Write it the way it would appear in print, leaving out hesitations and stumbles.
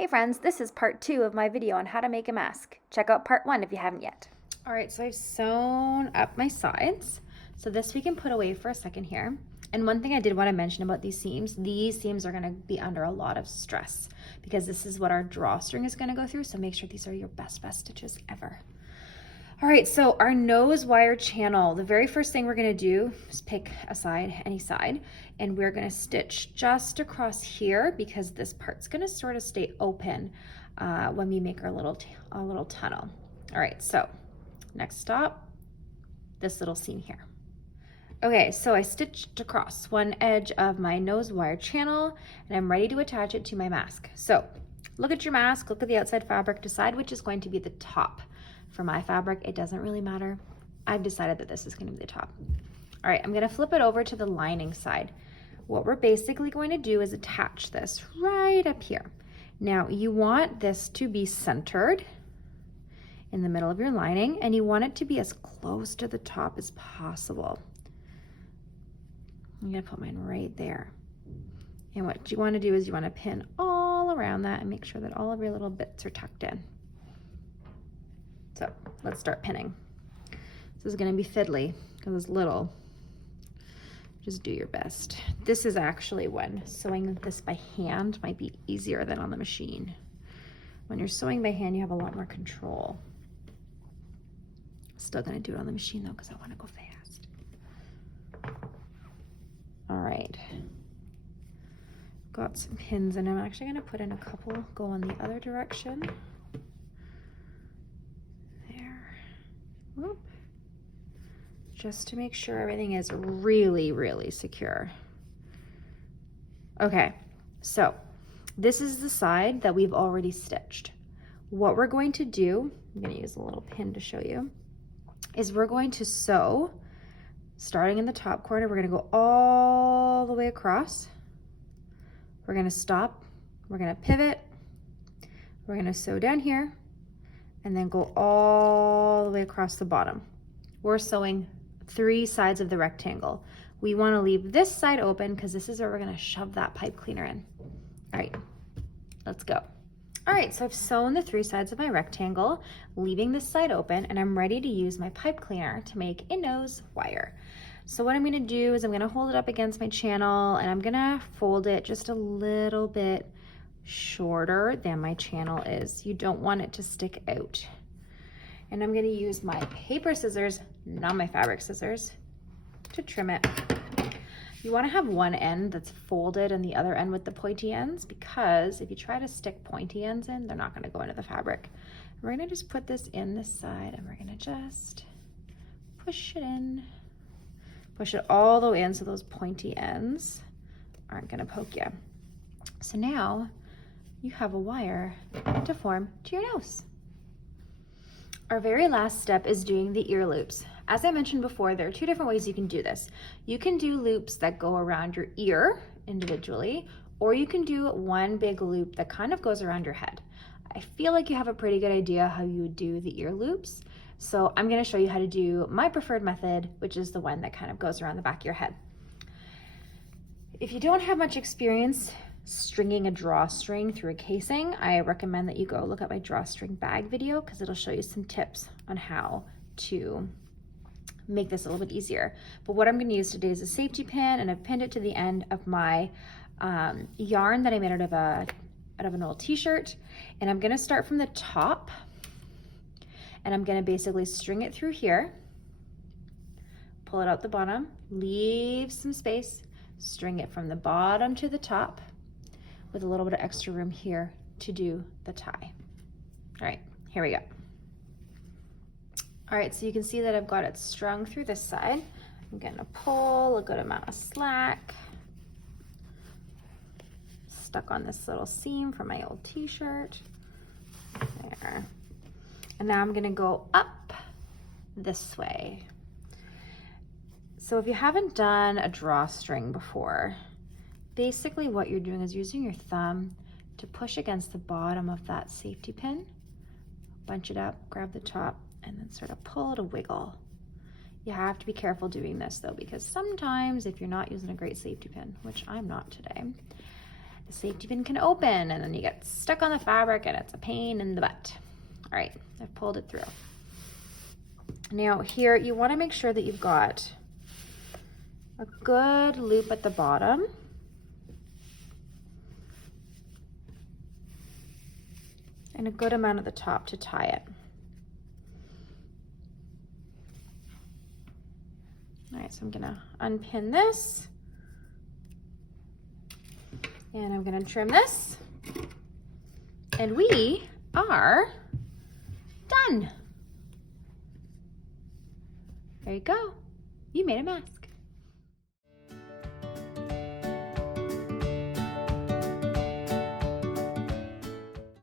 Hey friends, this is part 2 of my video on how to make a mask. Check out part 1 if you haven't yet. All right, so I've sewn up my sides. So this we can put away for a second here. And one thing I did want to mention about these seams are going to be under a lot of stress because this is what our drawstring is going to go through. So make sure these are your best stitches ever. All right, so our nose wire channel, the very first thing we're gonna do is pick a side, any side, and we're gonna stitch just across here because this part's gonna sort of stay open when we make our little tunnel. All right, so next stop, this little seam here. Okay, so I stitched across one edge of my nose wire channel and I'm ready to attach it to my mask. So look at your mask, look at the outside fabric, decide which is going to be the top. For my fabric, it doesn't really matter. I've decided that this is going to be the top. All right, I'm going to flip it over to the lining side. What we're basically going to do is attach this right up here. Now, you want this to be centered in the middle of your lining, and you want it to be as close to the top as possible. I'm going to put mine right there. And what you want to do is you want to pin all around that and make sure that all of your little bits are tucked in. So let's start pinning. This is going to be fiddly because it's little. Just do your best. This is actually when sewing this by hand might be easier than on the machine. When you're sewing by hand, you have a lot more control. Still going to do it on the machine though because I want to go fast. All right. Got some pins and I'm actually going to put in a couple, go on the other direction. Just to make sure everything is really, really secure. Okay, so this is the side that we've already stitched. What we're going to do, I'm going to use a little pin to show you, is we're going to sew, starting in the top corner, we're going to go all the way across. We're going to stop, we're going to pivot, we're going to sew down here, and then go all the way across the bottom. We're sewing 3 sides of the rectangle. We want to leave this side open because this is where we're going to shove that pipe cleaner in. All right, let's go. All right, so I've sewn the 3 sides of my rectangle, leaving this side open, and I'm ready to use my pipe cleaner to make a nose wire. So what I'm going to do is I'm going to hold it up against my channel and I'm going to fold it just a little bit shorter than my channel is. You don't want it to stick out. And I'm going to use my paper scissors, not my fabric scissors, to trim it. You want to have one end that's folded and the other end with the pointy ends, because if you try to stick pointy ends in, they're not going to go into the fabric. We're going to just put this in this side and we're going to just push it in. Push it all the way in so those pointy ends aren't going to poke you. So now you have a wire to form to your nose. Our very last step is doing the ear loops. As I mentioned before, there are 2 different ways you can do this. You can do loops that go around your ear individually, or you can do one big loop that kind of goes around your head. I feel like you have a pretty good idea how you would do the ear loops, so I'm going to show you how to do my preferred method, which is the one that kind of goes around the back of your head. If you don't have much experience stringing a drawstring through a casing, I recommend that you go look at my drawstring bag video because it'll show you some tips on how to make this a little bit easier. But what I'm going to use today is a safety pin, and I've pinned it to the end of my yarn that I made out of an old t-shirt. And I'm going to start from the top and I'm going to basically string it through here, pull it out the bottom, leave some space, string it from the bottom to the top, with a little bit of extra room here to do the tie. All right, here we go. All right, so you can see that I've got it strung through this side. I'm gonna pull a good amount of slack, stuck on this little seam from my old t-shirt. There. And now I'm gonna go up this way. So if you haven't done a drawstring before, basically what you're doing is using your thumb to push against the bottom of that safety pin, bunch it up, grab the top, and then sort of pull to wiggle. You have to be careful doing this though, because sometimes if you're not using a great safety pin, which I'm not today, the safety pin can open, and then you get stuck on the fabric and it's a pain in the butt. All right, I've pulled it through. Now here, you want to make sure that you've got a good loop at the bottom. And a good amount at the top to tie it. All right, so I'm gonna unpin this. And I'm gonna trim this. And we are done. There you go. You made a mask.